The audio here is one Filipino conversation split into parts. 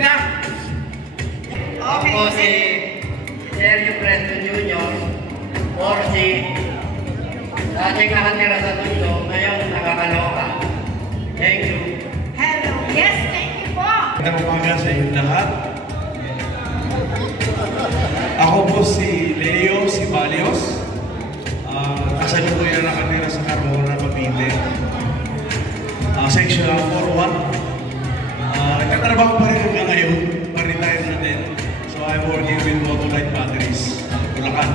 lang. Ako si Sergio Presto Jr. or si dating nakatira sa Tondo, ngayon nakakaloka. Thank you. Hello. Yes, thank you po. Magandang umaga sa inyo lahat. Ako po si Leo Sibalios. Kasalukuyan nakatira sa Carmona, Cavite. Section 41. Nagtatrabaho pa rin hanggang ngayon. Pa-retire na din. So I'm working with Motolite Batteries. Bulacan.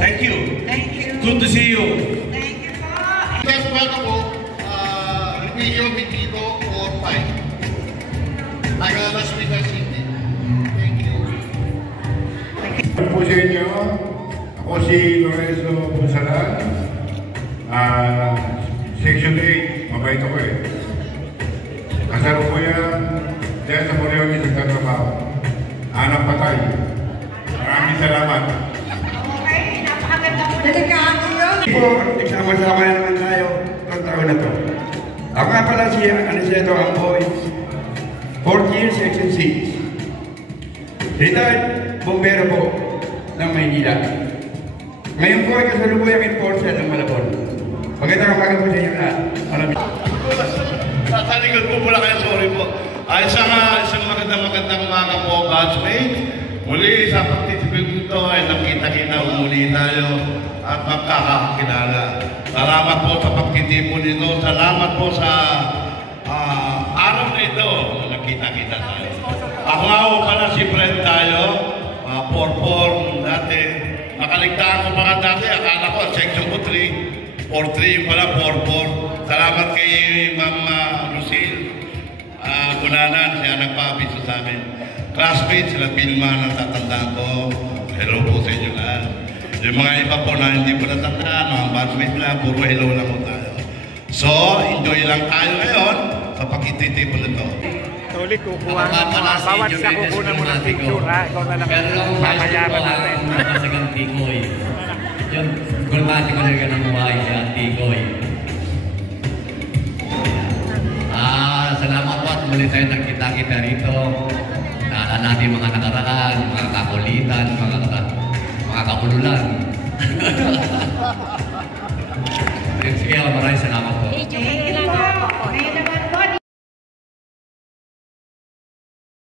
Thank you. Thank you. Good to see you. Thank you po. Kaya sumaga po, Remigio Mitido or Pai. Taga Las Vegas City. Thank you. Ano po sa inyo? Ako si Lorenzo Punsalan. Section 8, mabait ako eh. Kasalukuyan dyan sa Moriones nagtatrabaho. Anang patay. Maraming salamat. Okay, napakaganda po. Delikado yun. Po, nagsama-sama na naman tayo ng taon na to. Ako nga pala si Aniceto Amboy, 4th year, Section 6. Retired bombero po ng Maynila. Ngayon po ay kasalukuyang enforcer ng Malabon. Magandang umaga po sa inyo lahat. Maraming. Sa likod po pula kayo, sorry po. Isang magandang umaga po, batchmate. Muli sa pagtitipid nito ay nakita-kita muli tayo at magkakakilala. Salamat po sa pagtitipon nito. Salamat po sa araw na ito na nakita-kita tayo. Ako nga po pala si Fred tayo, 4-4 dati. Nakaligtaan ko pa nga dati, akala ko section ko 3, 4-3 pala 4-4. Salamat kay Ma'am Lucille Bunanan, siya nagpa-abiso sa amin. Classmates, sila Vilma, natatandaan ko. Hello po sa inyo lahat. Yung mga iba po na hindi po natandaan, mga batchmates lang, puro hello lang po tayo. So, enjoy lang tayo ngayon sa pagkititipon nito. Tuloy, kukuha mo. Bawat sa kukuha mo ng picture, ha? Ikaw na lang papayaran natin. Sa Tikoy. Yun, gulmati ko na ng buhay sa Tikoy. Salamat po at muli tayo nagkita-kita rito. Naalala natin mga nakaraan, mga kakulitan, mga kakululan. Sige, maraming salamat po.